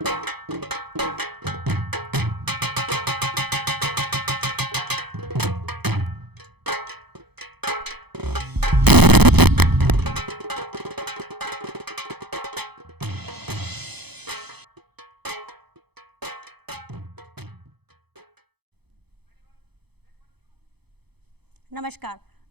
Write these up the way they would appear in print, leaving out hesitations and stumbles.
नमस्कार।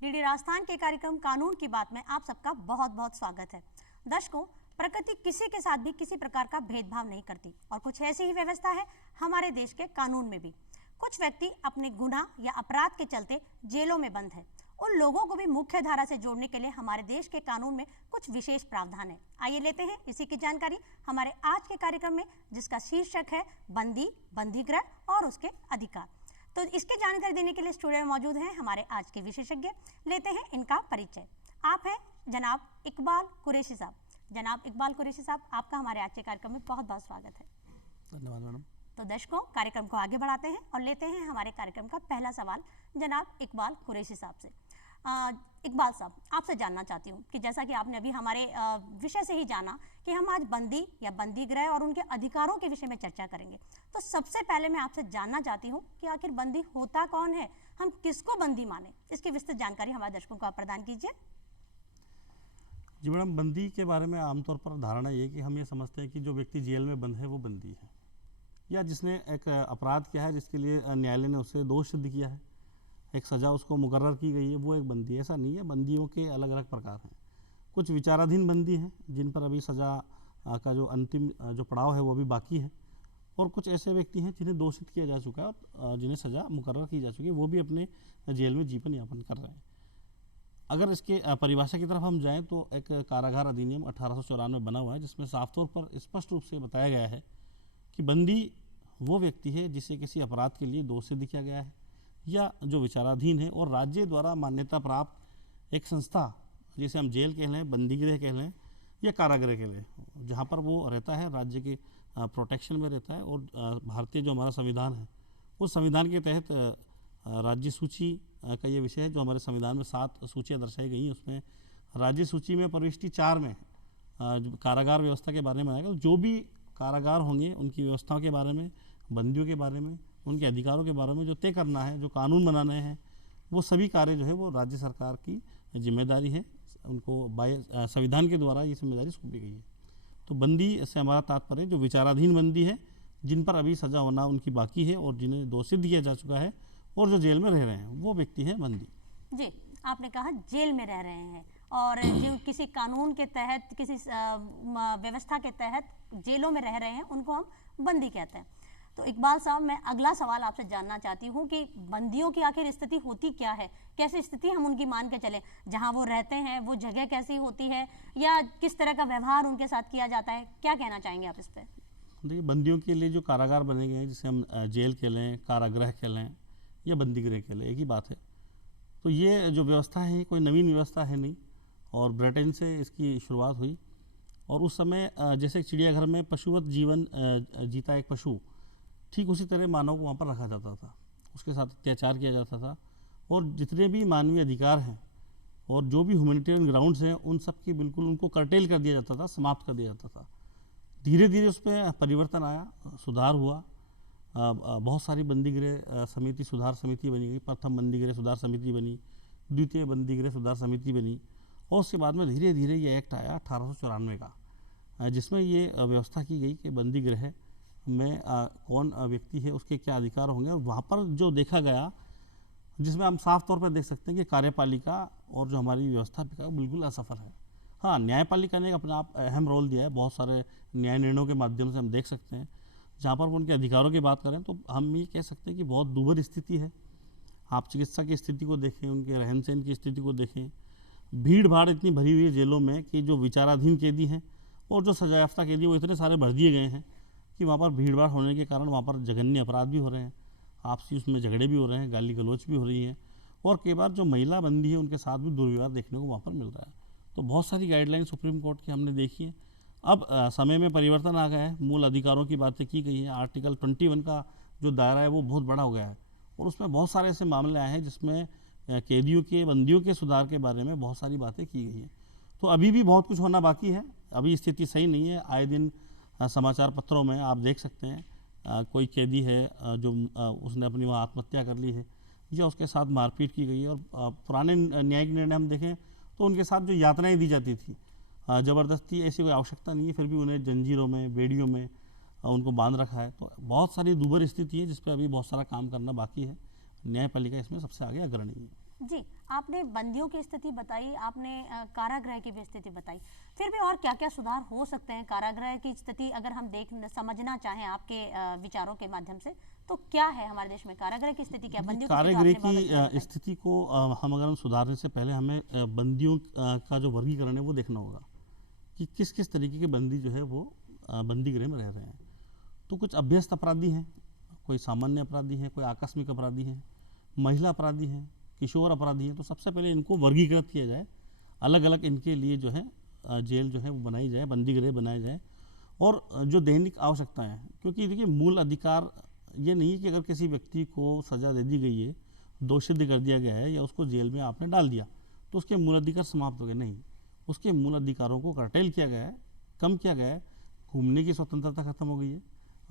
डीडी राजस्थान के कार्यक्रम कानून की बात में आप सबका बहुत बहुत स्वागत है। दर्शकों, प्रकृति किसी के साथ भी किसी प्रकार का भेदभाव नहीं करती और कुछ ऐसी ही व्यवस्था है हमारे देश के कानून में भी। कुछ व्यक्ति अपने गुनाह या अपराध के चलते जेलों में बंद हैं। उन लोगों को भी मुख्य धारा से जोड़ने के लिए हमारे देश के कानून में कुछ विशेष प्रावधान है। आइए लेते हैं इसी की जानकारी हमारे आज के कार्यक्रम में, जिसका शीर्षक है बंदी, बंदीगृह और उसके अधिकार। तो इसकी जानकारी देने के लिए स्टूडियो में मौजूद हैं हमारे आज के विशेषज्ञ। लेते हैं इनका परिचय। आप हैं जनाब इकबाल कुरैशी साहब। जनाब इकबाल कुरैशी साहब, आपका हमारे आज के कार्यक्रम में बहुत बहुत स्वागत है। धन्यवाद मैडम। तो दर्शकों, कार्यक्रम को आगे बढ़ाते हैं और लेते हैं हमारे कार्यक्रम का पहला सवाल जनाब इकबाल कुरैशी साहब से। इकबाल साहब, आपसे जानना चाहती हूँ कि जैसा कि आपने अभी हमारे विषय से ही जाना कि हम आज बंदी या बंदीगृह और उनके अधिकारों के विषय में चर्चा करेंगे, तो सबसे पहले मैं आपसे जानना चाहती हूँ कि आखिर बंदी होता कौन है, हम किसको बंदी माने, इसकी विस्तृत जानकारी हमारे दर्शकों को आप प्रदान कीजिए। जी मैडम, बंदी के बारे में आमतौर पर धारणा ये कि हम ये समझते हैं कि जो व्यक्ति जेल में बंद है वो बंदी है, या जिसने एक अपराध किया है जिसके लिए न्यायालय ने उसे दोष सिद्ध किया है, एक सज़ा उसको मुकर्रर की गई है, वो एक बंदी है। ऐसा नहीं है, बंदियों के अलग अलग प्रकार हैं। कुछ विचाराधीन बंदी हैं जिन पर अभी सज़ा का जो अंतिम जो पड़ाव है वो भी बाकी है, और कुछ ऐसे व्यक्ति हैं जिन्हें दोषित किया जा चुका है और जिन्हें सज़ा मुकर्रर की जा चुकी है, वो भी अपने जेल में जीवन यापन कर रहे हैं। अगर इसके परिभाषा की तरफ हम जाएँ तो एक कारागार अधिनियम 1894 बना हुआ है, जिसमें साफ तौर पर स्पष्ट रूप से बताया गया है कि बंदी वो व्यक्ति है जिसे किसी अपराध के लिए दोष सिद्ध किया गया है या जो विचाराधीन है और राज्य द्वारा मान्यता प्राप्त एक संस्था, जिसे हम जेल कह लें, बंदीगृह कह लें या कारागृह कह लें, जहाँ पर वो रहता है, राज्य के प्रोटेक्शन में रहता है। और भारतीय जो हमारा संविधान है, उस संविधान के तहत राज्य सूची का ये विषय है, जो हमारे संविधान में 7 सूचियाँ दर्शाई गई हैं। उसमें राज्य सूची में प्रविष्टि 4 में कारागार व्यवस्था के बारे में आएगा। जो भी कारागार होंगे उनकी व्यवस्थाओं के बारे में, बंदियों के बारे में, उनके अधिकारों के बारे में जो तय करना है, जो कानून बनाने हैं, वो सभी कार्य जो है वो राज्य सरकार की जिम्मेदारी है। उनको संविधान के द्वारा ये जिम्मेदारी सौंपी गई है। तो बंदी से हमारा तात्पर्य जो विचाराधीन बंदी है, जिन पर अभी सज़ा होना उनकी बाकी है और जिन्हें दोषित किया जा चुका है और जो जेल में रह रहे हैं, वो व्यक्ति हैं बंदी। जी, आपने कहा जेल में रह रहे हैं और जो किसी कानून के तहत, किसी व्यवस्था के तहत जेलों में रह रहे हैं, उनको हम बंदी कहते हैं। तो इकबाल साहब, मैं अगला सवाल आपसे जानना चाहती हूँ कि बंदियों की आखिर स्थिति होती क्या है, कैसी स्थिति हम उनकी मान के चलें, जहाँ वो रहते हैं वो जगह कैसी होती है या किस तरह का व्यवहार उनके साथ किया जाता है, क्या कहना चाहेंगे आप इस पर? देखिए, बंदियों के लिए जो कारागार बने गए हैं, जिसे हम जेल कह लें, कारागृह कह लें या बंदीगृह कह लें, एक ही बात है। तो ये जो व्यवस्था है, कोई नवीन व्यवस्था है नहीं, और ब्रिटेन से इसकी शुरुआत हुई। और उस समय जैसे चिड़ियाघर में पशुवत जीवन जीता एक पशु, ठीक उसी तरह मानव को वहाँ पर रखा जाता था, उसके साथ अत्याचार किया जाता था, और जितने भी मानवीय अधिकार हैं और जो भी ह्यूमैनिटेरियन ग्राउंड्स हैं, उन सब की बिल्कुल उनको कर्टेल कर दिया जाता था, समाप्त कर दिया जाता था। धीरे धीरे उस पर परिवर्तन आया, सुधार हुआ। बहुत सारी बंदीगृह समिति, सुधार समिति बनी गई। प्रथम बंदीगृह सुधार समिति बनी, द्वितीय बंदीगृह सुधार समिति बनी, और उसके बाद में धीरे धीरे ये एक्ट आया 1894 का, जिसमें ये व्यवस्था की गई कि बंदीगृह में कौन व्यक्ति है, उसके क्या अधिकार होंगे। और वहाँ पर जो देखा गया, जिसमें हम साफ तौर पर देख सकते हैं कि कार्यपालिका और जो हमारी व्यवस्थापिका बिल्कुल असफल है। हाँ, न्यायपालिका ने अपना आप अहम रोल दिया है, बहुत सारे न्याय निर्णयों के माध्यम से हम देख सकते हैं। जहाँ पर उनके अधिकारों की बात करें तो हम ये कह सकते हैं कि बहुत दुर्भर स्थिति है। आप चिकित्सा की स्थिति को देखें, उनके रहन सहन की स्थिति को देखें, भीड़ भाड़ इतनी भरी हुई है जेलों में कि जो विचाराधीन कैदी हैं और जो सजा याफ्ता कैदी, वो इतने सारे भर दिए गए हैं कि वहाँ पर भीड़ भाड़ होने के कारण वहाँ पर जघन्य अपराध भी हो रहे हैं, आपसी उसमें झगड़े भी हो रहे हैं, गाली गलौच भी हो रही है, और कई बार जो महिला बंदी है उनके साथ भी दुर्व्यवहार देखने को वहाँ पर मिल रहा है। तो बहुत सारी गाइडलाइन सुप्रीम कोर्ट की हमने देखी है। अब समय में परिवर्तन आ गया है, मूल अधिकारों की बातें की गई हैं। आर्टिकल 21 का जो दायरा है वो बहुत बड़ा हो गया है, और उसमें बहुत सारे ऐसे मामले आए हैं जिसमें कैदियों के, बंदियों के सुधार के बारे में बहुत सारी बातें की गई हैं। तो अभी भी बहुत कुछ होना बाकी है, अभी स्थिति सही नहीं है। आए दिन समाचार पत्रों में आप देख सकते हैं कोई कैदी है जो उसने अपनी वहाँ आत्महत्या कर ली है या उसके साथ मारपीट की गई है। और पुराने न्यायिक निर्णय हम देखें तो उनके साथ जो यातनाएं दी जाती थी, ज़बरदस्ती ऐसी कोई आवश्यकता नहीं है, फिर भी उन्हें जंजीरों में, बेड़ियों में उनको बांध रखा है। तो बहुत सारी दूभर स्थिति है जिस पर अभी बहुत सारा काम करना बाकी है। न्यायपालिका इसमें सबसे आगे अग्रणी है। जी, आपने बंदियों की स्थिति बताई, आपने कारागृह की भी स्थिति बताई, फिर भी और क्या क्या सुधार हो सकते हैं कारागृह की स्थिति अगर हम समझना चाहें आपके विचारों के माध्यम से, तो क्या है हमारे देश में कारागृह की स्थिति? क्या बंदियों कारागृह की स्थिति को हम सुधारने से पहले हमें बंदियों का जो वर्गीकरण है वो देखना होगा कि किस किस तरीके के बंदी जो है वो बंदी गृह में रह रहे हैं। तो कुछ अभ्यस्त अपराधी हैं, कोई सामान्य अपराधी हैं, कोई आकस्मिक अपराधी हैं, महिला अपराधी हैं, किशोर अपराधी हैं। तो सबसे पहले इनको वर्गीकृत किया जाए, अलग अलग इनके लिए जो है जेल जो है वो बनाई जाए, बंदी गृह बनाए जाए। और जो दैनिक आवश्यकताएं हैं, क्योंकि देखिए मूल अधिकार ये नहीं है कि अगर किसी व्यक्ति को सज़ा दे दी गई है, दोषी कर दिया गया है या उसको जेल में आपने डाल दिया तो उसके मूल अधिकार समाप्त हो गए, नहीं, उसके मूल अधिकारों को कर्टेल किया गया है, कम किया गया है। घूमने की स्वतंत्रता खत्म हो गई है,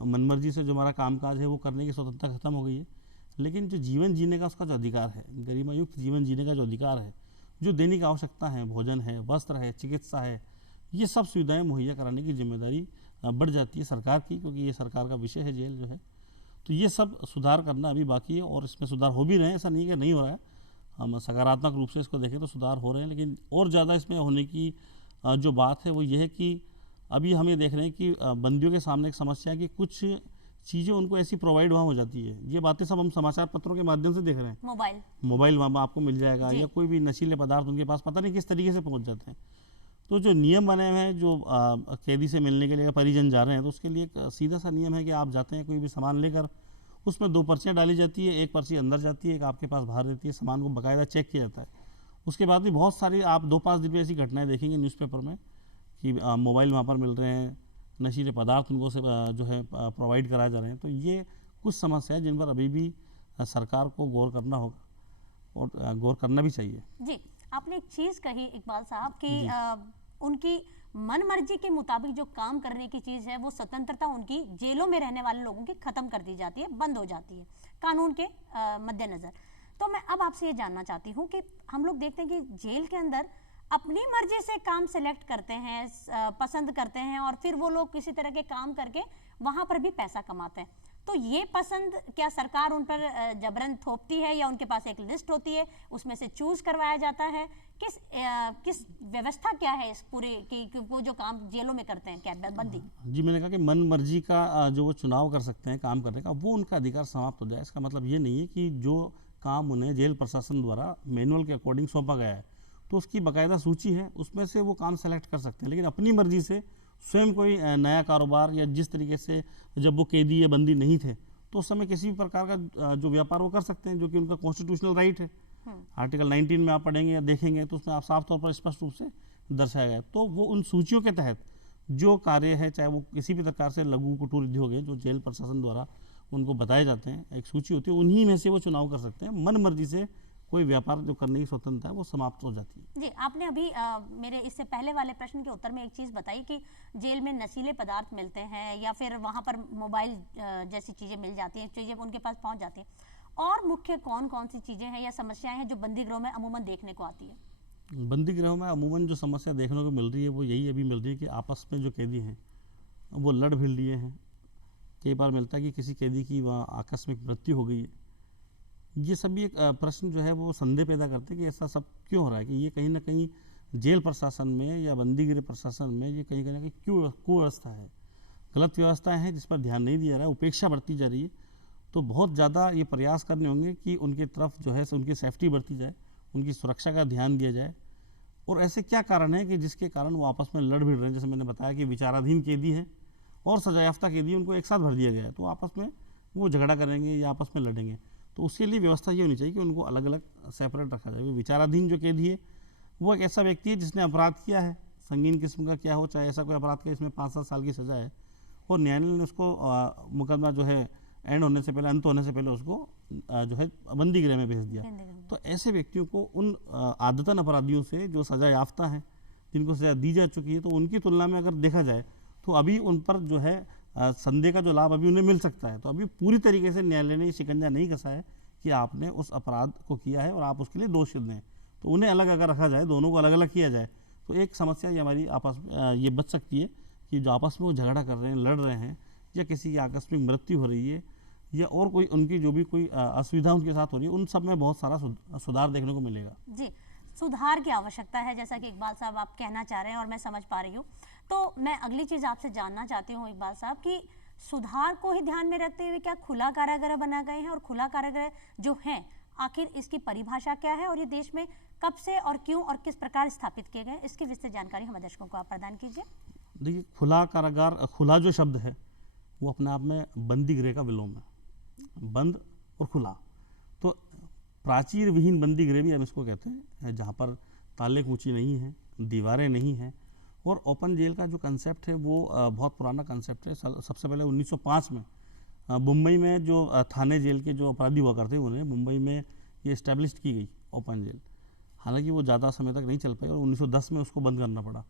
मनमर्जी से जो हमारा कामकाज है वो करने की स्वतंत्रता खत्म हो गई है। लेकिन जो जीवन जीने का उसका जो अधिकार है, गरिमायुक्त जीवन जीने का जो अधिकार है, जो दैनिक आवश्यकता है, भोजन है, वस्त्र है, चिकित्सा है, ये सब सुविधाएं मुहैया कराने की जिम्मेदारी बढ़ जाती है सरकार की, क्योंकि ये सरकार का विषय है जेल जो है। तो ये सब सुधार करना अभी बाकी है और इसमें सुधार हो भी रहे हैं, ऐसा नहीं कि नहीं हो रहा है। हम सकारात्मक रूप से इसको देखें तो सुधार हो रहे हैं, लेकिन और ज़्यादा इसमें होने की जो बात है वो ये है कि अभी हम ये देख रहे हैं कि बंदियों के सामने एक समस्या है कि कुछ चीज़ें उनको ऐसी प्रोवाइड वहाँ हो जाती है। ये बातें सब हम समाचार पत्रों के माध्यम से देख रहे हैं। मोबाइल वहाँ आपको मिल जाएगा, या कोई भी नशीले पदार्थ उनके पास पता नहीं किस तरीके से पहुँच जाते हैं। तो जो नियम बने हुए हैं, जो कैदी से मिलने के लिए परिजन जा रहे हैं, तो उसके लिए एक सीधा सा नियम है कि आप जाते हैं कोई भी सामान लेकर, उसमें 2 पर्चियाँ डाली जाती है, एक पर्ची अंदर जाती है, एक आपके पास बाहर रहती है। सामान को बाकायदा चेक किया जाता है। उसके बाद भी बहुत सारी आप 2-5 दिन में ऐसी घटनाएं देखेंगे न्यूज़पेपर में कि मोबाइल वहाँ पर मिल रहे हैं, नशीले पदार्थ उनको से जो है प्रोवाइड कराए जा रहे हैं। तो ये कुछ समस्या है जिन पर अभी भी सरकार को गौर करना होगा और गौर करना भी चाहिए। जी, आपने एक चीज़ कही इकबाल साहब कि उनकी मन मर्जी के मुताबिक जो काम करने की चीज़ है वो स्वतंत्रता उनकी जेलों में रहने वाले लोगों की ख़त्म कर दी जाती है, बंद हो जाती है कानून के मद्देनज़र। तो मैं अब आपसे ये जानना चाहती हूँ कि हम लोग देखते हैं कि जेल के अंदर अपनी मर्जी से काम सेलेक्ट करते हैं, पसंद करते हैं, और फिर वो लोग किसी तरह के काम करके वहाँ पर भी पैसा कमाते हैं। तो ये पसंद क्या सरकार उन पर जबरन थोपती है, या उनके पास एक लिस्ट होती है उसमें से चूज करवाया जाता है? किस व्यवस्था क्या है इस पूरे कि वो जो काम जेलों में करते हैं, क्या बंदी? जी, मैंने कहा कि मन मर्जी का जो वो चुनाव कर सकते हैं काम करने का, वो उनका अधिकार समाप्त हो जाए। इसका मतलब ये नहीं है कि जो काम उन्हें जेल प्रशासन द्वारा मैनुअल के अकॉर्डिंग सौंपा गया है तो उसकी बाकायदा सूची है, उसमें से वो काम सेलेक्ट कर सकते हैं। लेकिन अपनी मर्जी से स्वयं कोई नया कारोबार, या जिस तरीके से जब वो कैदी या बंदी नहीं थे तो उस समय किसी भी प्रकार का जो व्यापार वो कर सकते हैं, जो कि उनका कॉन्स्टिट्यूशनल राइट है। आर्टिकल 19 में आप पढ़ेंगे या देखेंगे तो उसमें आप साफ तौर पर स्पष्ट रूप से दर्शाया गया है। तो वो उन सूचियों के तहत जो कार्य है, चाहे वो किसी भी प्रकार से लघु कुटीर उद्योग है, जो जेल प्रशासन द्वारा उनको बताए जाते हैं, एक सूची होती है, उन्हीं में से वो चुनाव कर सकते हैं। मन मर्जी से कोई व्यापार जो करने की स्वतंत्रता है वो समाप्त हो जाती है। जी, आपने अभी मेरे इससे पहले वाले प्रश्न के उत्तर में एक चीज़ बताई कि जेल में नशीले पदार्थ मिलते हैं या फिर वहाँ पर मोबाइल जैसी चीज़ें मिल जाती हैं, चीज़ें उनके पास पहुँच जाती हैं। और मुख्य कौन कौन सी चीज़ें हैं या समस्याएं हैं जो बंदी गृहों में अमूमन देखने को आती है? बंदी गृहों में अमूमन जो समस्या देखने को मिल रही है वो यही अभी मिल रही है कि आपस में जो कैदी हैं वो लड़ भिड़ लिए हैं। कई बार मिलता है कि किसी कैदी की वहाँ आकस्मिक मृत्यु हो गई है। ये सभी एक प्रश्न जो है वो संदेह पैदा करते हैं कि ऐसा सब क्यों हो रहा है, कि ये कहीं ना कहीं जेल प्रशासन में या बंदी गृह प्रशासन में ये कहीं ना कहीं क्यों कुव्यवस्था है, गलत व्यवस्थाएं हैं जिस पर ध्यान नहीं दिया जा रहा है, उपेक्षा बरती जा रही है। तो बहुत ज़्यादा ये प्रयास करने होंगे कि उनकी तरफ जो है उनकी सेफ्टी बरती जाए, उनकी सुरक्षा का ध्यान दिया जाए। और ऐसे क्या कारण है कि जिसके कारण वो आपस में लड़ भिड़ रहे हैं? जैसे मैंने बताया कि विचाराधीन कैदी हैं और सजायाफ्ता कैदी, उनको एक साथ भर दिया गया है, तो आपस में वो झगड़ा करेंगे या आपस में लड़ेंगे। तो उसके लिए व्यवस्था ये होनी चाहिए कि उनको अलग अलग सेपरेट रखा जाए। विचाराधीन जो कैदी है वो एक ऐसा व्यक्ति है जिसने अपराध किया है, संगीन किस्म का क्या हो, चाहे ऐसा कोई अपराध किया इसमें 5-7 साल की सज़ा है, और न्यायालय ने उसको मुकदमा जो है एंड होने से पहले, अंत होने से पहले उसको जो है बंदी गृह में भेज दिया। तो ऐसे व्यक्तियों को उन आदतन अपराधियों से जो सज़ा याफ्ता हैं, जिनको सज़ा दी जा चुकी है, तो उनकी तुलना में अगर देखा जाए तो अभी उन पर जो है संदेह का जो लाभ अभी उन्हें मिल सकता है। तो अभी पूरी तरीके से न्यायालय ने ये शिकंजा नहीं कसा है कि आपने उस अपराध को किया है और आप उसके लिए दोषी हैं। तो उन्हें अलग अगर रखा जाए, दोनों को अलग अलग किया जाए, तो एक समस्या ये हमारी आपस में ये बच सकती है कि जो आपस में वो झगड़ा कर रहे हैं, लड़ रहे हैं, या किसी की आकस्मिक मृत्यु हो रही है, या और कोई उनकी जो भी कोई असुविधा उनके साथ हो रही है, उन सब में बहुत सारा सुधार देखने को मिलेगा। जी, सुधार की आवश्यकता है, जैसा कि इकबाल साहब आप कहना चाह रहे हैं और मैं समझ पा रही हूँ। तो मैं अगली चीज़ आपसे जानना चाहती हूँ इकबाल साहब कि सुधार को ही ध्यान में रखते हुए क्या खुला कारागृह बना गए हैं, और खुला कारागृह जो हैं आखिर इसकी परिभाषा क्या है, और ये देश में कब से और क्यों और किस प्रकार स्थापित किए गए, इसकी विस्तृत जानकारी हमारे दर्शकों को आप प्रदान कीजिए। देखिए, खुला कारागार, खुला जो शब्द है वो अपने आप में बंदी गृह का विलोम है, बंद और खुला। तो प्राचीर विहीन बंदी गृह भी हम इसको कहते हैं, जहाँ पर ताले कुंची नहीं है, दीवारें नहीं हैं। और ओपन जेल का जो कंसेप्ट है वो बहुत पुराना कंसेप्ट है। सबसे पहले 1905 में मुंबई में जो थाने जेल के जो अपराधी हुआ करते उन्हें मुंबई में ये इस्टेब्लिश की गई ओपन जेल। हालांकि वो ज़्यादा समय तक नहीं चल पाई और 1910 में उसको बंद करना पड़ा।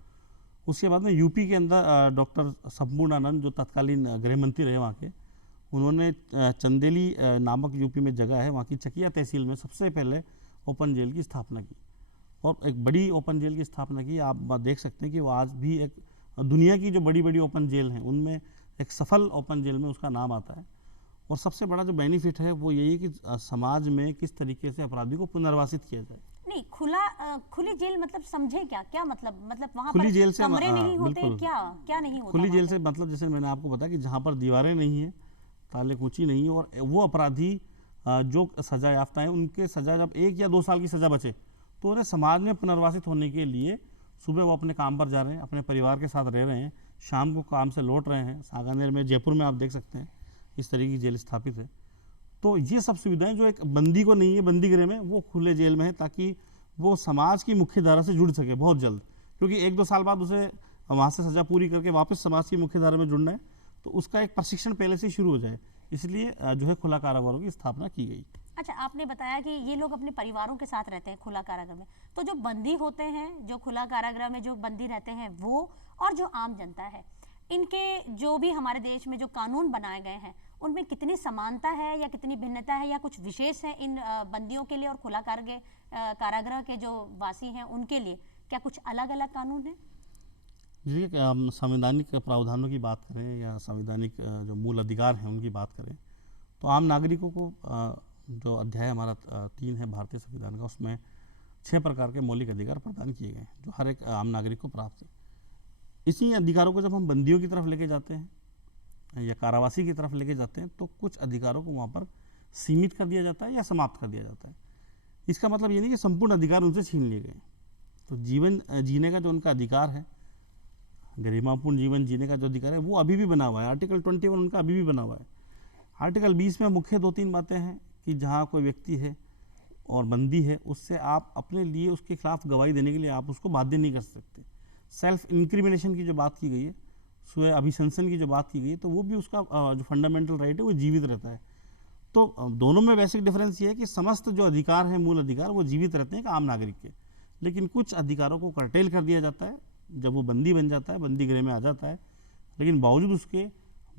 उसके बाद में यूपी के अंदर डॉक्टर संपूर्णानंद, जो तत्कालीन गृह मंत्री रहे वहाँ के, उन्होंने चंदेली नामक यूपी में जगह है, वहाँ की चकिया तहसील में सबसे पहले ओपन जेल की स्थापना की और एक बड़ी ओपन जेल की स्थापना की। आप देख सकते हैं कि वो आज भी एक दुनिया की जो बड़ी बड़ी ओपन जेल हैं उनमें एक सफल ओपन जेल में उसका नाम आता है। और सबसे बड़ा जो बेनिफिट है वो यही है कि समाज में किस तरीके से अपराधी को पुनर्वासित किया जाए। नहीं, खुली जेल मतलब समझे क्या मतलब वहाँ खुली पर जेल से कमरे नहीं होते, क्या नहीं होता? खुली जेल से मतलब जैसे मैंने आपको बताया कि जहाँ पर दीवारें नहीं है, ताले कुंची नहीं है, और वो अपराधी जो सजा याफ्ता है उनके सजा जब 1 या 2 साल की सजा बचे तो उन्हें समाज में पुनर्वासित होने के लिए सुबह वो अपने काम पर जा रहे हैं, अपने परिवार के साथ रह रहे हैं, शाम को काम से लौट रहे हैं। सांगानेर में, जयपुर में आप देख सकते हैं इस तरीके की जेल स्थापित है। तो ये सब सुविधाएं जो एक बंदी को नहीं है बंदी गृह में, वो खुले जेल में है, ताकि वो समाज की मुख्य धारा से जुड़ सके बहुत जल्द। क्योंकि 1-2 साल बाद उसे वहाँ से सजा पूरी करके वापस समाज की मुख्य धारा में जुड़ना है, तो उसका एक प्रशिक्षण पहले से शुरू हो जाए, इसलिए जो है खुला कारागारों की स्थापना की गई। अच्छा, आपने बताया कि ये लोग अपने परिवारों के साथ रहते हैं खुला कारागृह में, तो जो बंदी होते हैं, जो खुला कारागृह में जो बंदी रहते हैं वो, और जो आम जनता है, इनके जो भी हमारे देश में जो कानून बनाए गए हैं उनमें कितनी समानता है या कितनी भिन्नता है, या कुछ विशेष है इन बंदियों के लिए और खुला कारागृह के जो वासी हैं उनके लिए, क्या कुछ अलग अलग कानून है? जी, हम संवैधानिक प्रावधानों की बात करें या संवैधानिक जो मूल अधिकार हैं उनकी बात करें, तो आम नागरिकों को जो अध्याय हमारा 3 है भारतीय संविधान का, उसमें 6 प्रकार के मौलिक अधिकार प्रदान किए गए हैं जो हर एक आम नागरिक को प्राप्त है। इसी अधिकारों को जब हम बंदियों की तरफ लेके जाते हैं या कारावासी की तरफ लेके जाते हैं, तो कुछ अधिकारों को वहाँ पर सीमित कर दिया जाता है या समाप्त कर दिया जाता है। इसका मतलब ये नहीं कि संपूर्ण अधिकार उनसे छीन लिए गए। तो जीवन जीने का जो उनका अधिकार है, गरिमापूर्ण जीवन जीने का जो अधिकार है, वो अभी भी बना हुआ है। आर्टिकल 21 उनका अभी भी बना हुआ है। आर्टिकल 20 में मुख्य 2-3 बातें हैं कि जहाँ कोई व्यक्ति है और बंदी है, उससे आप अपने लिए उसके खिलाफ गवाही देने के लिए आप उसको बाध्य नहीं कर सकते। सेल्फ इंक्रिमिनेशन की जो बात की गई है, स्वयं अभिशंसन की जो बात की गई है, तो वो भी उसका जो फंडामेंटल राइट है वो जीवित रहता है। तो दोनों में बेसिक डिफरेंस ये है कि समस्त जो अधिकार हैं, मूल अधिकार, वो जीवित रहते हैं आम नागरिक के, लेकिन कुछ अधिकारों को कर्टेल कर दिया जाता है जब वो बंदी बन जाता है, बंदी गृह में आ जाता है, लेकिन बावजूद उसके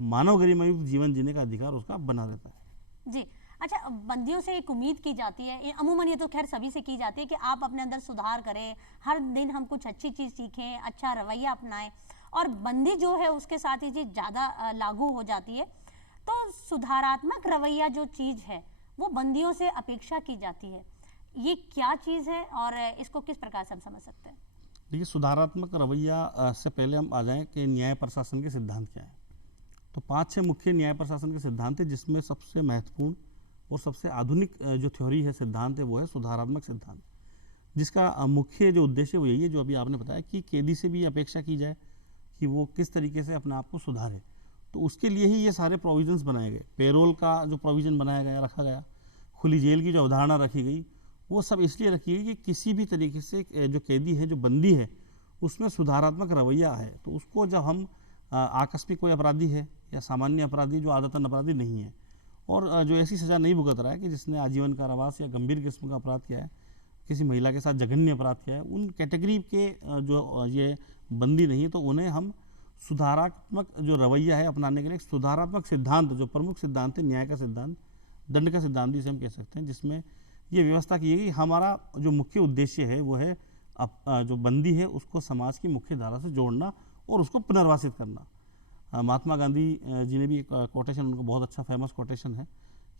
मानव गरिमायुक्त जीवन जीने का अधिकार उसका बना रहता है। जी, अच्छा, बंदियों से एक उम्मीद की जाती है, अमूमन ये तो खैर सभी से की जाती है कि आप अपने अंदर सुधार करें, हर दिन हम कुछ अच्छी चीज़ सीखें, अच्छा रवैया अपनाएं, और बंदी जो है उसके साथ ये चीज़ ज़्यादा लागू हो जाती है। तो सुधारात्मक रवैया जो चीज़ है वो बंदियों से अपेक्षा की जाती है, ये क्या चीज़ है और इसको किस प्रकार से हम समझ सकते हैं? देखिए, सुधारात्मक रवैया से पहले हम आ जाएं कि न्याय प्रशासन के सिद्धांत क्या है। तो 5-6 मुख्य न्याय प्रशासन के सिद्धांत है, जिसमें सबसे महत्वपूर्ण और सबसे आधुनिक जो थ्योरी है, सिद्धांत है, वो है सुधारात्मक सिद्धांत, जिसका मुख्य जो उद्देश्य वो यही है जो अभी आपने बताया कि कैदी से भी अपेक्षा की जाए कि वो किस तरीके से अपने आप को सुधारे। तो उसके लिए ही ये सारे प्रोविजंस बनाए गए। पेरोल का जो प्रोविज़न बनाया गया, रखा गया, खुली जेल की जो अवधारणा रखी गई, वो सब इसलिए रखी गई कि किसी भी तरीके से जो कैदी है, जो बंदी है, उसमें सुधारात्मक रवैया है। तो उसको जब हम आकस्मिक कोई अपराधी है या सामान्य अपराधी जो आदतन अपराधी नहीं है और जो ऐसी सज़ा नहीं भुगत रहा है कि जिसने आजीवन कारावास या गंभीर किस्म का अपराध किया है, किसी महिला के साथ जघन्य अपराध किया है, उन कैटेगरी के जो ये बंदी नहीं है, तो उन्हें हम सुधारात्मक जो रवैया है अपनाने के लिए एक सुधारात्मक सिद्धांत, जो प्रमुख सिद्धांत है, न्याय का सिद्धांत, दंड का सिद्धांत भी इसे हम कह सकते हैं, जिसमें ये व्यवस्था की है कि हमारा जो मुख्य उद्देश्य है वो है जो बंदी है उसको समाज की मुख्य धारा से जोड़ना और उसको पुनर्वासित करना। महात्मा गांधी जी ने भी एक कोटेशन, उनका बहुत अच्छा फेमस कोटेशन है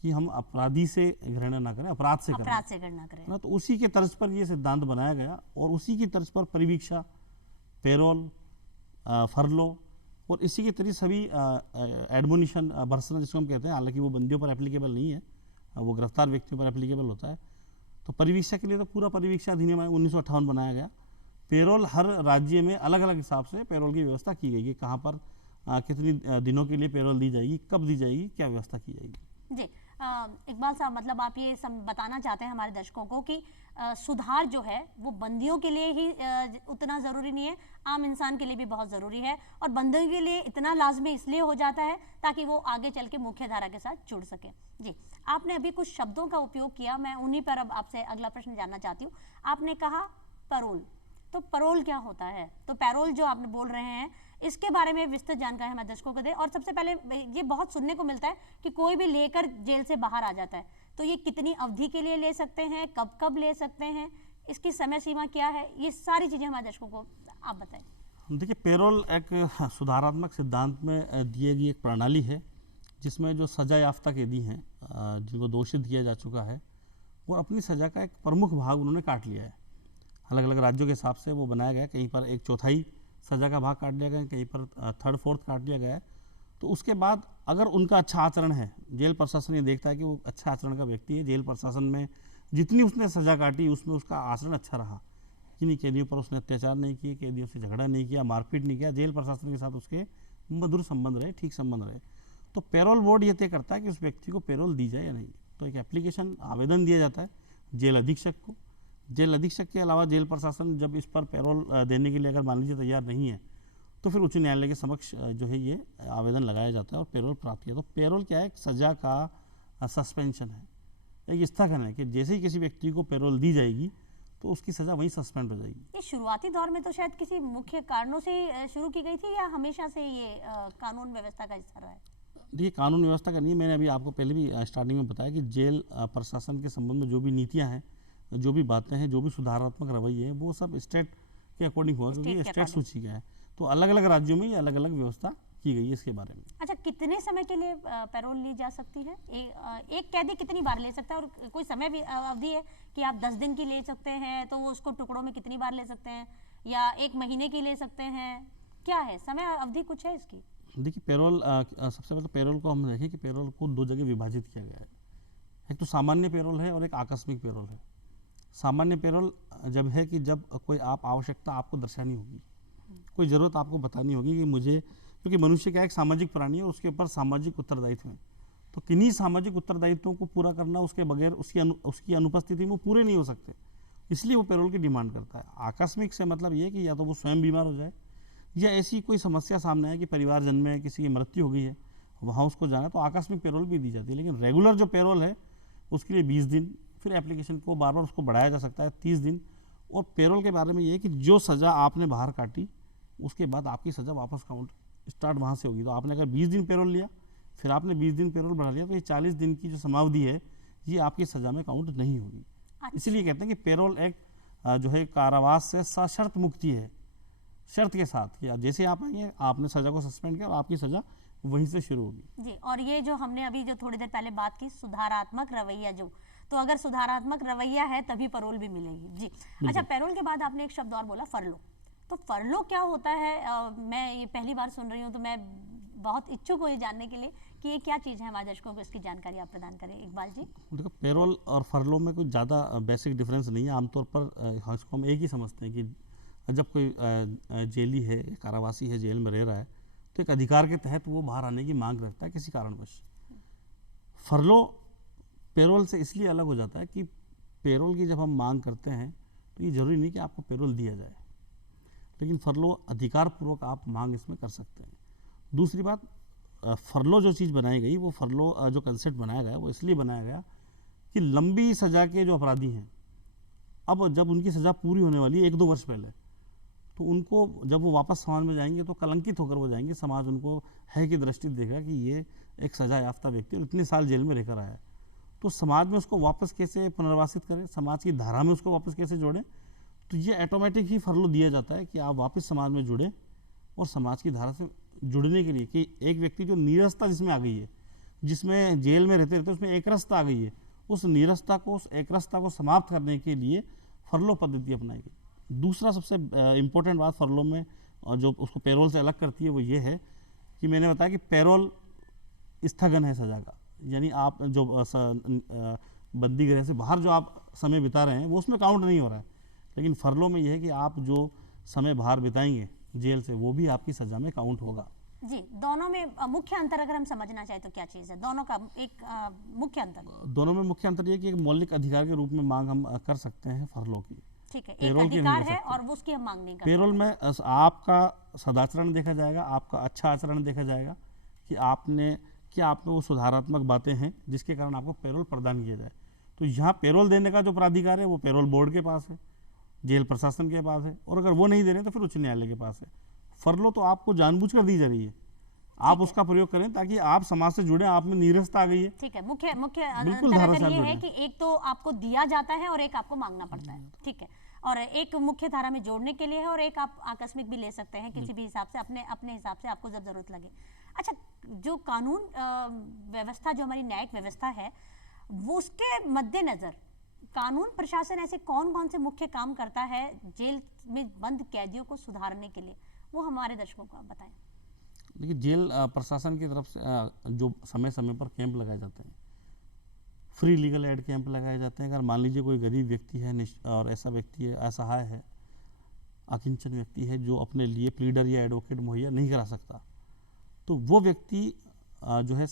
कि हम अपराधी से घृणा ना करें, अपराध से घृणा करें ना। तो उसी के तर्ज पर ये सिद्धांत बनाया गया और उसी की तर्ज पर परिवीक्षा, पेरोल, फरलो और इसी के तरीके सभी एडमोनिशन, भर्सना जिसको हम कहते हैं, हालांकि वो बंदियों पर एप्लीकेबल नहीं है, वो गिरफ्तार व्यक्तियों पर एप्लीकेबल होता है। तो परिवीक्षा के लिए तो पूरा परिवीक्षा अधिनियम 1958 बनाया गया। पेरोल हर राज्य में अलग अलग हिसाब से पेरोल की व्यवस्था की गई है, कहाँ पर कितनी दिनों के लिए पेरोल दी जाएगी, कब दी जाएगी, क्या व्यवस्था की जाएगी। जी, इकबाल साहब, मतलब आप ये बताना चाहते हैं हमारे दर्शकों को कि सुधार जो है वो बंदियों के लिए ही उतना ज़रूरी नहीं है, आम इंसान के लिए भी बहुत ज़रूरी है, और बंदियों के लिए इतना लाजमी इसलिए हो जाता है ताकि वो आगे चल के मुख्य धारा के साथ जुड़ सके। जी, आपने अभी कुछ शब्दों का उपयोग किया, मैं उन्हीं पर अब आपसे अगला प्रश्न जानना चाहती हूँ। आपने कहा पैरोल, तो पैरोल क्या होता है? तो पैरोल जो आपने बोल रहे हैं इसके बारे में विस्तृत जानकारी हमारे दर्शकों को दें। और सबसे पहले ये बहुत सुनने को मिलता है कि कोई भी लेकर जेल से बाहर आ जाता है, तो ये कितनी अवधि के लिए ले सकते हैं, कब कब ले सकते हैं, इसकी समय सीमा क्या है, ये सारी चीज़ें हमारे दर्शकों को आप बताएं। देखिए, पेरोल एक सुधारात्मक सिद्धांत में दिए गई एक प्रणाली है जिसमें जो सजा याफ्ता कैदी हैं, जिनको दोषित किया जा चुका है, वो अपनी सज़ा का एक प्रमुख भाग उन्होंने काट लिया है। अलग अलग राज्यों के हिसाब से वो बनाया गया है, कहीं पर 1/4 सज़ा का भाग काट लिया गया है, कहीं पर 3/4 काट लिया गया है। तो उसके बाद अगर उनका अच्छा आचरण है, जेल प्रशासन ये देखता है कि वो अच्छा आचरण का व्यक्ति है, जेल प्रशासन में जितनी उसने सज़ा काटी उसमें उसका आचरण अच्छा रहा, किन्हीं कैदियों पर उसने अत्याचार नहीं किए, कैदियों से झगड़ा नहीं किया, मारपीट नहीं किया, जेल प्रशासन के साथ उसके मधुर संबंध रहे, ठीक संबंध रहे, तो पेरोल बोर्ड ये तय करता है कि उस व्यक्ति को पेरोल दी जाए या नहीं। तो एक एप्लीकेशन, आवेदन दिया जाता है जेल अधीक्षक को। जेल अधीक्षक के अलावा जेल प्रशासन जब इस पर पेरोल देने के लिए अगर मान लीजिए तैयार नहीं है, तो फिर उच्च न्यायालय के समक्ष जो है ये आवेदन लगाया जाता है और पेरोल प्राप्त किया। तो पेरोल क्या है? एक सज़ा का सस्पेंशन है, एक स्थगन है कि जैसे ही किसी व्यक्ति को पेरोल दी जाएगी तो उसकी सज़ा वहीं सस्पेंड हो जाएगी। ये शुरुआती दौर में तो शायद किसी मुख्य कारणों से शुरू की गई थी, या हमेशा से ये कानून व्यवस्था का हिस्सा रहा है? देखिए, कानून व्यवस्था का नहीं है, मैंने अभी आपको पहले भी स्टार्टिंग में बताया कि जेल प्रशासन के संबंध में जो भी नीतियाँ हैं, जो भी बातें हैं, जो भी सुधारात्मक रवैये हैं, वो सब स्टेट के अकॉर्डिंग हुआ, क्योंकि ये स्टेट सूची का है। तो अलग अलग राज्यों में ये अलग अलग व्यवस्था की गई है इसके बारे में। अच्छा, कितने समय के लिए पैरोल ली जा सकती है? एक कैदी कितनी बार ले सकता है, और कोई समय भी अवधि है कि आप 10 दिन की ले सकते हैं, तो वो उसको टुकड़ों में कितनी बार ले सकते हैं, या 1 महीने की ले सकते हैं, क्या है समय अवधि कुछ है इसकी? देखिए, पेरोल सबसे पहले पेरोल को हम देखें कि पेरोल को 2 जगह विभाजित किया गया है। एक तो सामान्य पेरोल है और एक आकस्मिक पेरोल है। सामान्य पेरोल जब है कि जब कोई आप आवश्यकता आपको दर्शानी होगी, कोई ज़रूरत आपको बतानी होगी कि मुझे, क्योंकि मनुष्य क्या एक सामाजिक प्राणी है और उसके ऊपर सामाजिक उत्तरदायित्व हैं, तो किन्हीं सामाजिक उत्तरदायित्वों को पूरा करना, उसके बगैर उसकी अनुपस्थिति में पूरे नहीं हो सकते, इसलिए वो पेरोल की डिमांड करता है। आकस्मिक से मतलब ये कि या तो वो स्वयं बीमार हो जाए, या ऐसी कोई समस्या सामने है कि परिवारजन में किसी की मृत्यु हो गई है, वहाँ उसको जाना है, तो आकस्मिक पेरोल भी दी जाती है। लेकिन रेगुलर जो पेरोल है उसके लिए 20 दिन, फिर एप्लीकेशन को बार बार उसको बढ़ाया जा सकता है 30 दिन। और पेरोल के बारे में ये है कि जो सज़ा आपने बाहर काटी उसके बाद आपकी सज़ा वापस काउंट स्टार्ट वहाँ से होगी। तो आपने अगर 20 दिन पेरोल लिया, फिर आपने 20 दिन पेरोल बढ़ा लिया, तो ये 40 दिन की जो समावधि है ये आपकी सज़ा में काउंट नहीं होगी। इसीलिए कहते हैं कि पेरोल एक जो है कारावास से सशर्त मुक्ति है, शर्त के साथ कि जैसे आप आएंगे आपने सज़ा को सस्पेंड किया और आपकी सज़ा वहीं से शुरू होगी। जी, और ये जो हमने अभी जो थोड़ी देर पहले बात की सुधारात्मक रवैया, जो तो अगर सुधारात्मक रवैया है तभी पैरोल भी मिलेगी। जी, अच्छा, पैरोल के बाद आपने एक शब्द और बोला, फरलो। तो फरलो क्या होता है? मैं ये पहली बार सुन रही हूँ, तो मैं बहुत इच्छुक हूँ ये जानने के लिए कि ये क्या चीज़ है। हमारे दर्शकों को इसकी जानकारी आप प्रदान करें, इकबाल जी। देखो, पेरोल और फरलो में कोई ज़्यादा बेसिक डिफरेंस नहीं है। आमतौर पर इसको हम एक ही समझते हैं कि जब कोई जेली है, कारावासी है, जेल में रह रहा है, तो एक अधिकार के तहत वो बाहर आने की मांग रखता है किसी कारणवश। फरलो पेरोल से इसलिए अलग हो जाता है कि पेरोल की जब हम मांग करते हैं तो ये जरूरी नहीं कि आपको पेरोल दिया जाए, लेकिन फरलो अधिकारपूर्वक आप मांग इसमें कर सकते हैं। दूसरी बात, फरलो जो चीज़ बनाई गई, वो फरलो जो कंसेप्ट बनाया गया वो इसलिए बनाया गया कि लंबी सज़ा के जो अपराधी हैं, अब जब उनकी सज़ा पूरी होने वाली है 1-2 वर्ष पहले, तो उनको जब वो वापस समाज में जाएंगे तो कलंकित होकर वो जाएंगे। समाज उनको है की दृष्टि देगा कि ये एक सजा याफ्ता व्यक्ति और इतने साल जेल में रहकर आया है। तो समाज में उसको वापस कैसे पुनर्वासित करें, समाज की धारा में उसको वापस कैसे जोड़ें, तो ये ऑटोमेटिक ही फरलो दिया जाता है कि आप वापस समाज में जुड़े और समाज की धारा से जुड़ने के लिए कि एक व्यक्ति जो नीरसता जिसमें आ गई है, जिसमें जेल में रहते रहते उसमें एकरसता आ गई है, उस नीरसता को, उस एकरसता को समाप्त करने के लिए फरलो पद्धति अपनाई गई। दूसरा सबसे इम्पोर्टेंट बात फरलो में और जो उसको पैरोल से अलग करती है वो ये है कि मैंने बताया कि पैरोल स्थगन है सजा का, यानी आप जो बंदी गृह से बाहर जो आप समय बिता रहे हैं वो उसमें काउंट नहीं हो रहा है। लेकिन फरलो में यह है कि आप जो समय बाहर बिताएंगे जेल से वो भी आपकी सजा में काउंट होगा। जी, दोनों में मुख्य अंतर अगर हम समझना चाहें तो क्या चीज़ है दोनों का एक मुख्य अंतर? दोनों में मुख्य अंतर ये कि एक मौलिक अधिकार के रूप में मांग हम कर सकते हैं फरलो की। ठीक है, एक अधिकार है और वो उसकी हम मांग नहीं कर सकते। पेरोल में आपका सदाचरण देखा जाएगा, आपका अच्छा आचरण देखा जाएगा कि आपने वो सुधारात्मक बातें हैं जिसके कारण आपको पेरोल प्रदान किया जाए। तो यहाँ पेरोल देने का जो प्राधिकार है वो पेरोल बोर्ड के पास है, जेल प्रशासन के पास है, और अगर वो नहीं दे रहे तो फिर उच्च न्यायालय के पास है। फरलो तो आपको जानबूझकर दी जा रही है, आप उसका प्रयोग करें ताकि आप समाज से जुड़े, आप में नीरसता आ गई है। ठीक है, मुख्य बिल्कुल अंतर ये है कि एक तो आपको दिया जाता है और एक आपको मांगना पड़ता है। ठीक है, और एक मुख्य धारा में जोड़ने के लिए है और एक आप आकस्मिक भी ले सकते हैं किसी भी हिसाब से, अपने हिसाब से आपको जब जरूरत लगे। अच्छा, जो कानून व्यवस्था, जो हमारी न्यायिक व्यवस्था है, वो उसके मद्देनजर कानून प्रशासन ऐसे कौन कौन से मुख्य काम करता है जेल में बंद कैदियों को सुधारने के लिए, वो हमारे दर्शकों को आप बताएं। देखिए, जेल प्रशासन की तरफ से जो समय समय पर कैंप लगाए जाते हैं, फ्री लीगल एड कैंप लगाए जाते हैं। अगर मान लीजिए कोई गरीब व्यक्ति है और ऐसा व्यक्ति है, असहाय है, अकिंचन व्यक्ति है जो अपने लिए प्लीडर या एडवोकेट मुहैया नहीं करा सकता, तो वो व्यक्ति जो है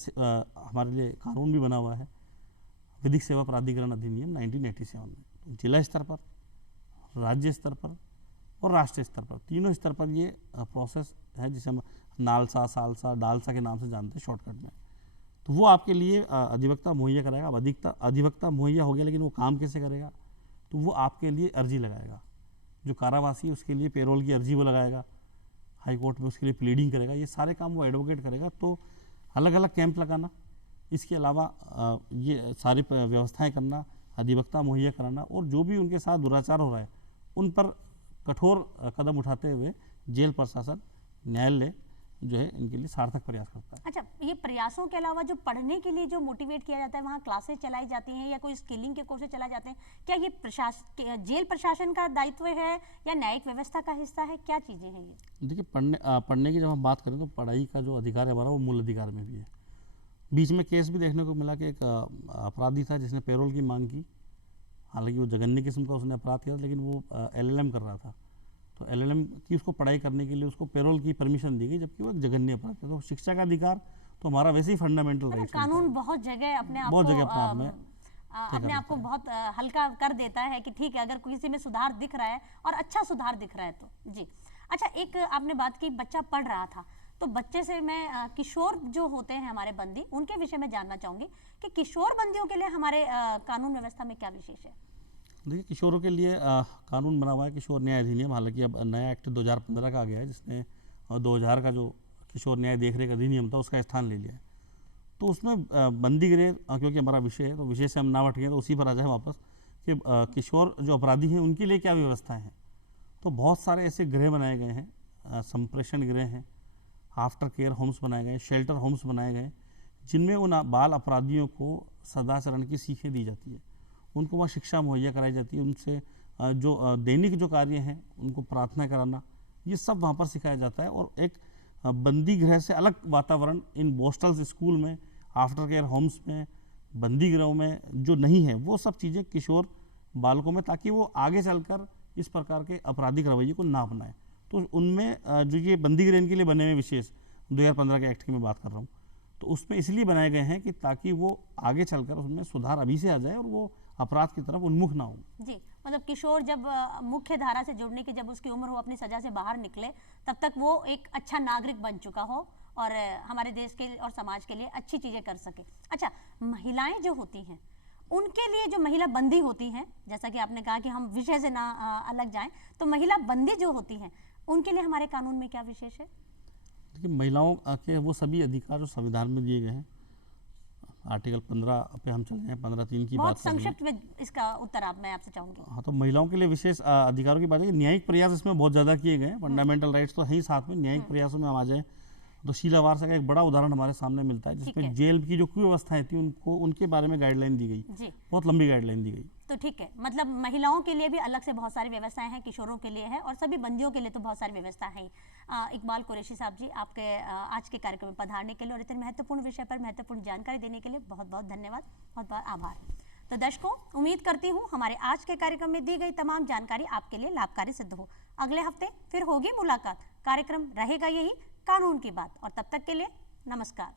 हमारे लिए कानून भी बना हुआ है, विधिक सेवा प्राधिकरण अधिनियम 1987 में जिला स्तर पर, राज्य स्तर पर और राष्ट्रीय स्तर पर, तीनों स्तर पर ये प्रोसेस है जिसे हम नालसा, सालसा, डालसा के नाम से जानते हैं शॉर्टकट में। तो वो आपके लिए अधिवक्ता मुहैया कराएगा। अब अधिवक्ता मुहैया हो गया, लेकिन वो काम कैसे करेगा, तो वो आपके लिए अर्जी लगाएगा। जो कारावासी है उसके लिए पेरोल की अर्जी वो लगाएगा, हाई कोर्ट में उसके लिए प्लीडिंग करेगा, ये सारे काम वो एडवोकेट करेगा। तो अलग अलग कैंप लगाना, इसके अलावा ये सारी व्यवस्थाएं करना, अधिवक्ता मुहैया कराना, और जो भी उनके साथ दुराचार हो रहा है उन पर कठोर कदम उठाते हुए जेल प्रशासन, न्यायालय जो है इनके लिए सार्थक प्रयास करता है। अच्छा, ये प्रयासों के अलावा जो पढ़ने के लिए जो मोटिवेट किया जाता है, वहाँ क्लासेस चलाई जाती हैं या कोई स्किलिंग के कोर्सेज चलाए जाते हैं, क्या ये जेल प्रशासन का दायित्व है या न्यायिक व्यवस्था का हिस्सा है, क्या चीज़ें हैं ये? देखिए, पढ़ने की जब हम बात करें तो पढ़ाई का जो अधिकार है हमारा वो मूल अधिकार में भी है। बीच में केस भी देखने को मिला कि एक अपराधी था जिसने पेरोल की मांग की, हालांकि वो जघन्य किस्म का उसने अपराध किया, लेकिन वो LLM कर रहा था, तो LLM की उसको पढ़ाई करने के लिए उसको पेरोल की परमिशन दी गई, जबकि वो एक जघन्य अपराध था। तो शिक्षा का अधिकार तो हमारा वैसे ही फंडामेंटल राइट है। कानून बहुत जगह अपने आप को बहुत हल्का कर देता है कि ठीक है, अगर किसी में सुधार दिख रहा है और अच्छा सुधार दिख रहा है तो जी। अच्छा, एक आपने बात की बच्चा पढ़ रहा था, तो बच्चे से मैं किशोर जो होते हैं हमारे बंदी, उनके विषय में जानना चाहूँगी कि किशोर बंदियों के लिए हमारे कानून व्यवस्था में क्या विशेष है? देखिए, किशोरों के लिए कानून बना हुआ है किशोर न्याय अधिनियम। हालांकि अब नया एक्ट 2015 का आ गया है जिसने 2000 का जो किशोर न्याय देखरेख अधिनियम था उसका स्थान ले लिया है। तो उसमें बंदी गृह, क्योंकि हमारा विषय है तो विषय से हम ना हटेंगे तो उसी पर आ जाए वापस कि किशोर जो अपराधी हैं उनके लिए क्या व्यवस्थाएँ हैं। तो बहुत सारे ऐसे गृह बनाए गए हैं, संप्रेषण गृह हैं, आफ्टर केयर होम्स बनाए गए, शेल्टर होम्स बनाए गए, जिनमें उन बाल अपराधियों को सदाचरण की सीखें दी जाती है, उनको वह शिक्षा मुहैया कराई जाती है, उनसे जो दैनिक जो कार्य हैं उनको प्रार्थना कराना, ये सब वहाँ पर सिखाया जाता है। और एक बंदी गृह से अलग वातावरण इन हॉस्टल्स, स्कूल में, आफ्टर केयर होम्स में, बंदी गृहों में जो नहीं है, वो सब चीज़ें किशोर बालकों में, ताकि वो आगे चलकर इस प्रकार के आपराधिक रवैये को ना अपनाएं। तो उनमें जो ये बंदी गृह इनके लिए बने हुए विशेष 2015 के एक्ट की मैं बात कर रहा हूँ, तो उसमें इसलिए बनाए गए हैं कि ताकि वो आगे चलकर उसमें सुधार अभी से आ जाए और वो अपराध की तरफ उन्मुख ना हो। जी, मतलब किशोर जब मुख्य धारा से जुड़ने की जब उसकी उम्र हो, अपनी सजा से बाहर निकले, तब तक वो एक अच्छा नागरिक बन चुका हो और हमारे देश के और समाज के लिए अच्छी चीज़ें कर सके। अच्छा, महिलाएं जो होती हैं उनके लिए, जो महिला बंदी होती हैं, जैसा कि आपने कहा कि हम विषय से ना अलग जाएं, तो महिला बंदी जो होती हैं उनके लिए हमारे कानून में क्या विशेष है? देखिए, महिलाओं के वो सभी अधिकार जो संविधान में दिए गए हैं, आर्टिकल 15 पे हम चले हैं, 15(3) की बहुत बात कर रहे हैं। संक्षिप्त में इसका उत्तर मैं आपसे चाहूंगी। हाँ, तो महिलाओं के लिए विशेष अधिकारों की बात है कि न्यायिक प्रयास इसमें बहुत ज़्यादा किए गए हैं। फंडामेंटल राइट्स तो है ही, साथ में न्यायिक प्रयासों में हम आ जाए तो शीला वारसा का एक बड़ा उदाहरण हमारे सामने मिलता है, ठीक जिसमें है। जेल की जो कुव्यवस्थाएं थी उनको उनके बारे में गाइडलाइन दी गई, जी, बहुत लंबी गाइडलाइन दी गई। तो ठीक है, मतलब महिलाओं के लिए भी अलग से बहुत सारी व्यवस्थाएं हैं, किशोरों के लिए है और सभी बंदियों के लिए तो बहुत सारी व्यवस्था है ही। इकबाल कुरैशी साहब जी, आपके आज के कार्यक्रम में पधारने के लिए और इतने महत्वपूर्ण विषय पर महत्वपूर्ण जानकारी देने के लिए बहुत बहुत धन्यवाद, बहुत बहुत आभार। तो दर्शकों, उम्मीद करती हूँ हमारे आज के कार्यक्रम में दी गई तमाम जानकारी आपके लिए लाभकारी सिद्ध हो। अगले हफ्ते फिर होगी मुलाकात, कार्यक्रम रहेगा यही कानून की बात, और तब तक के लिए नमस्कार।